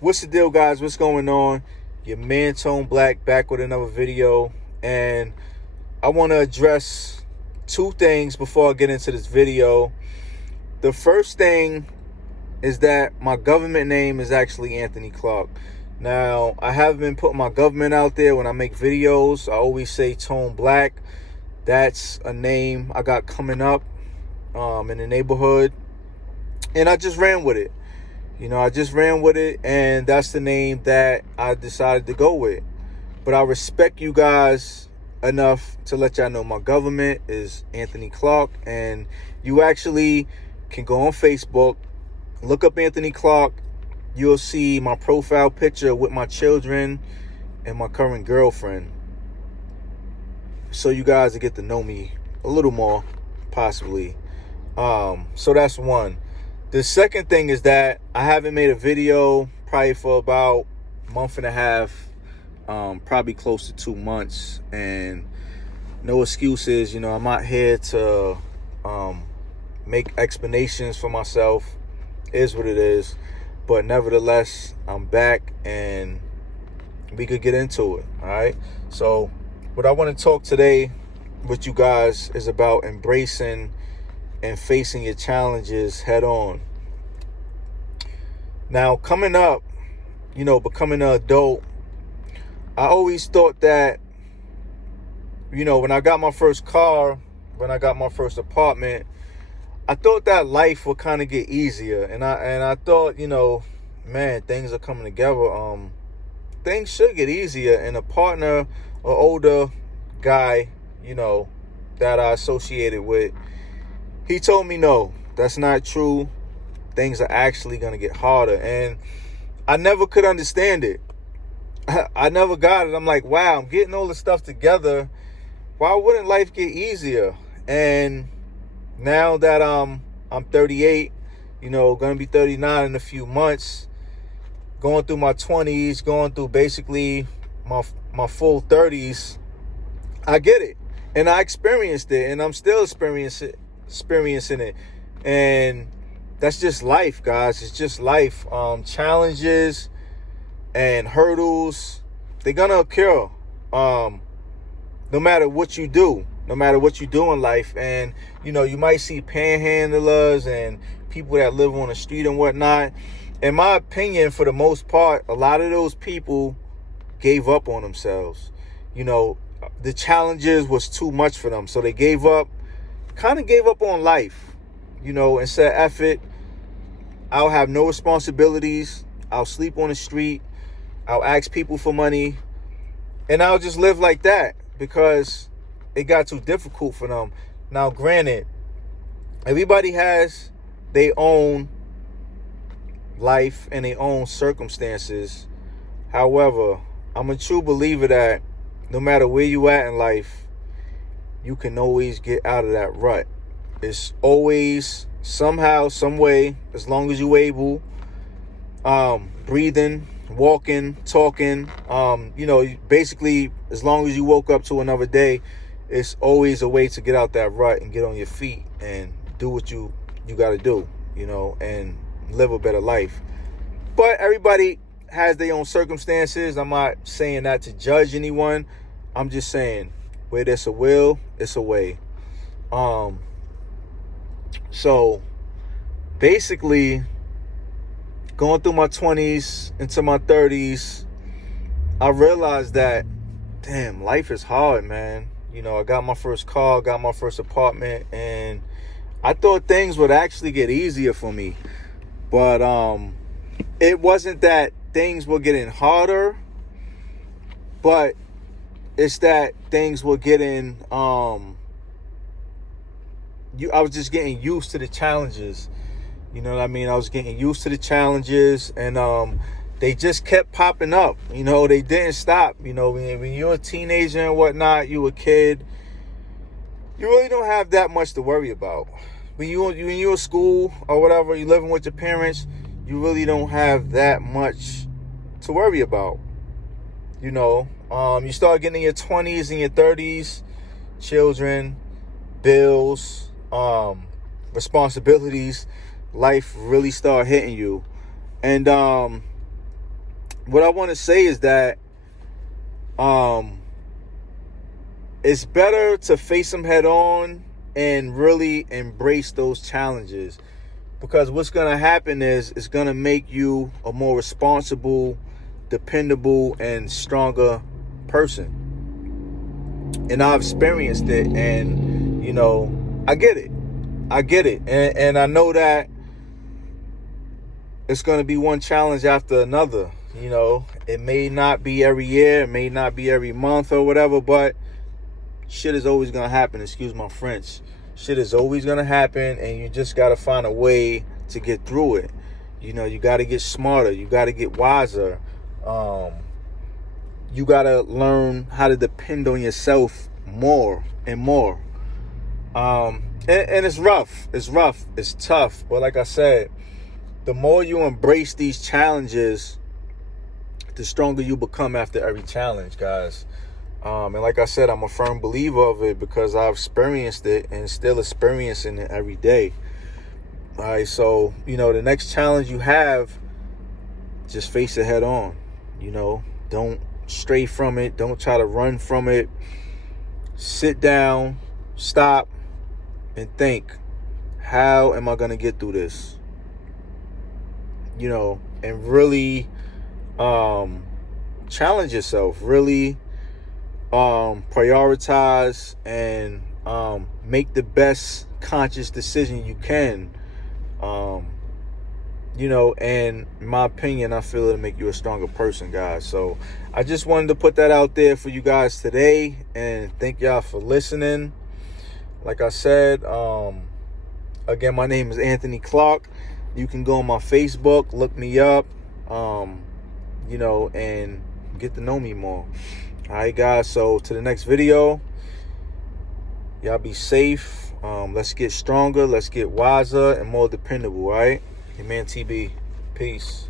What's the deal, guys? What's going on? Your man Tone Black back with another video, and I want to address two things before I get into this video. The first thing is that my government name is actually Anthony Clark. Now, I haven't been putting my government out there when I make videos. I always say Tone Black. That's a name I got coming up in the neighborhood, and I just ran with it. And that's the name that I decided to go with. But I respect you guys enough to let y'all know my government is Anthony Clark, and you actually can go on Facebook, look up Anthony Clark. You'll see my profile picture with my children and my current girlfriend, so you guys will get to know me a little more, possibly. So that's one. The second thing is that I haven't made a video probably for about a month and a half, probably close to 2 months, and no excuses. I'm out here to make explanations for myself. It is what it is. But nevertheless, I'm back and we could get into it. All right. So what I want to talk today with you guys is about embracing and facing your challenges head on. Now, coming up, becoming an adult, I always thought that, when I got my first car, when I got my first apartment, I thought that life would kind of get easier. And I thought, man, things are coming together. Things should get easier. And a partner, or older guy, that I associated with, he told me, no, that's not true. Things are actually going to get harder. And I never could understand it. I never got it. I'm like, wow, I'm getting all this stuff together. Why wouldn't life get easier? And now that I'm 38, going to be 39 in a few months, going through my 20s, going through basically my full 30s, I get it. And I experienced it, and I'm still experiencing it. And that's just life, guys. It's just life. Challenges and hurdles, they're gonna occur. No matter what you do, no matter what you do in life. And you might see panhandlers and people that live on the street and whatnot. In my opinion, for the most part, a lot of those people gave up on themselves. The challenges was too much for them, so they gave up on life, and said, F it, I'll have no responsibilities, I'll sleep on the street, I'll ask people for money, and I'll just live like that because it got too difficult for them. Now, granted, everybody has their own life and their own circumstances. However, I'm a true believer that no matter where you at in life, you can always get out of that rut. It's always somehow, some way, as long as you're able, breathing, walking, talking, basically, as long as you woke up to another day, it's always a way to get out that rut and get on your feet and do what you got to do, and live a better life. But everybody has their own circumstances. I'm not saying that to judge anyone. I'm just saying, where there's a will, it's a way. So basically, going through my 20s into my 30s, I realized that, damn, life is hard, man. I got my first car, got my first apartment, and I thought things would actually get easier for me. But it wasn't that things were getting harder, but it's that things were getting, I was just getting used to the challenges. You know what I mean? I was getting used to the challenges, and they just kept popping up. They didn't stop. When you're a teenager and whatnot, you a kid, you really don't have that much to worry about. When you're in school or whatever, you're living with your parents, you really don't have that much to worry about. You start getting in your 20s and your 30s, children, bills, responsibilities, life really start hitting you. And what I want to say is that it's better to face them head on and really embrace those challenges, because what's going to happen is it's going to make you a more responsible, dependable, and stronger person. And I've experienced it, and I get it. And I know that it's going to be one challenge after another. It may not be every year, it may not be every month or whatever, but shit is always going to happen. Excuse my French. Shit is always going to happen, and you just got to find a way to get through it. You got to get smarter. You got to get wiser. You got to learn how to depend on yourself more and more. And it's rough. It's tough. But like I said, the more you embrace these challenges, the stronger you become after every challenge, guys. And like I said, I'm a firm believer of it because I've experienced it and still experiencing it every day. All right, so, the next challenge you have, just face it head on. Don't stray from it. Don't try to run from it. Sit down, stop, and think, how am I going to get through this? And really challenge yourself. Really prioritize and make the best conscious decision you can. And in my opinion, I feel it'll make you a stronger person, guys. So I just wanted to put that out there for you guys today, and thank y'all for listening. Like I said, again, my name is Anthony Clark. You can go on my Facebook, look me up, and get to know me more. All right, guys. So to the next video, y'all be safe. Let's get stronger. Let's get wiser and more dependable. All right. Your man TB. Peace.